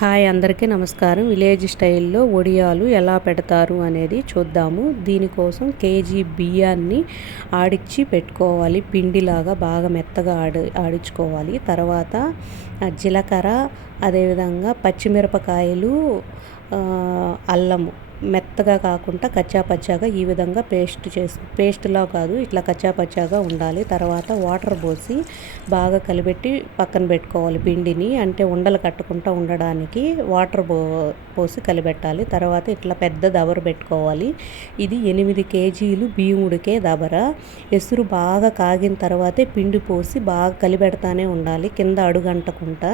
Hi అందరికీ నమస్కారం. Village స్టైల్లో వడియాలు ఎలా పెడతారు అనేది చూద్దాము. దీనికోసం కేజీ బియ్యాన్ని ఆడిచ్చి పెట్టుకోవాలి. పిండిలాగా బాగా మెత్తగా ఆడించుకోవాలి. తర్వాత జీలకర్ర, అదేవిధంగా పచ్చిమిరపకాయలు, అల్లము మెత్తగా కాకుండా కచ్చాపచ్చాగా ఈ విధంగా పేస్ట్లా కాదు, ఇట్లా కచ్చాపచ్చాగా ఉండాలి. తర్వాత వాటర్ పోసి బాగా కలిపెట్టి పక్కన పెట్టుకోవాలి. పిండిని అంటే ఉండలు కట్టుకుంటూ ఉండడానికి వాటర్ పోసి కలిపెట్టాలి. తర్వాత ఇట్లా పెద్ద దబర పెట్టుకోవాలి. ఇది 8 కేజీలు బియ్యం ఉడికే దబర. ఎసురు బాగా కాగిన తర్వాతే పిండి పోసి బాగా కలిపెడతానే ఉండాలి, కింద అడుగంటకుండా.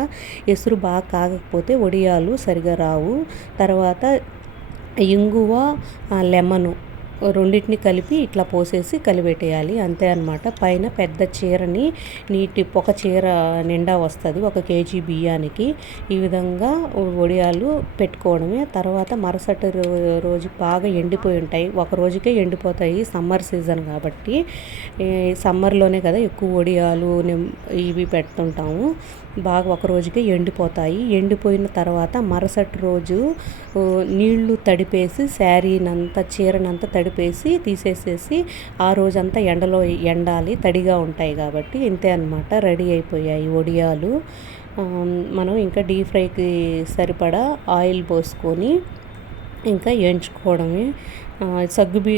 ఎసురు బాగా కాగకపోతే వడియాలు సరిగా రావు. తర్వాత ఇంగువ, లెమను రెండింటిని కలిపి ఇట్లా పోసేసి కలిపెట్టేయాలి, అంతే అనమాట. పైన పెద్ద చీరని ఒక చీర నిండా వస్తుంది 1 కేజీ బియ్యానికి. ఈ విధంగా వడియాలు పెట్టుకోవడమే. తర్వాత మరుసటి రోజు బాగా ఎండిపోయి ఉంటాయి, ఒక రోజుకే ఎండిపోతాయి. సమ్మర్ సీజన్ కాబట్టి, సమ్మర్లోనే కదా ఎక్కువ వడియాలు ఇవి పెడుతుంటాము. బాగా ఒక రోజుకే ఎండిపోతాయి. ఎండిపోయిన తర్వాత మరుసటి రోజు నీళ్లు తడిపేసి శారీనంతా చీరనంతా తడిపేసి తీసేసేసి ఆ రోజంతా ఎండలో ఎండాలి, తడిగా ఉంటాయి కాబట్టి. ఇంతే అనమాట, రెడీ అయిపోయాయి వడియాలు. మనం ఇంకా డీప్ ఫ్రైకి సరిపడా ఆయిల్ పోసుకొని ఇంకా వేయించుకోవడమే.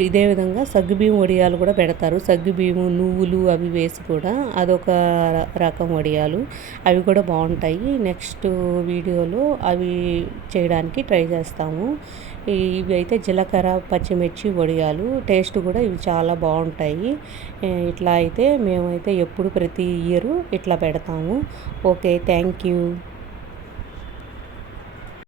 ఇదే విధంగా సగ్గుబియ్యం వడియాలు కూడా పెడతారు. సగ్గుబియ్యము, నువ్వులు అవి వేసి కూడా అదొక రకం వడియాలు, అవి కూడా బాగుంటాయి. నెక్స్ట్ వీడియోలో అవి చేయడానికి ట్రై చేస్తాము. ఇవి అయితే జీలకర్ర, పచ్చిమిర్చి వడియాలు టేస్ట్ కూడా ఇవి చాలా బాగుంటాయి. ఇట్లా అయితే మేమైతే ప్రతి ఇయర్ ఇట్లా పెడతాము. Okay, thank you.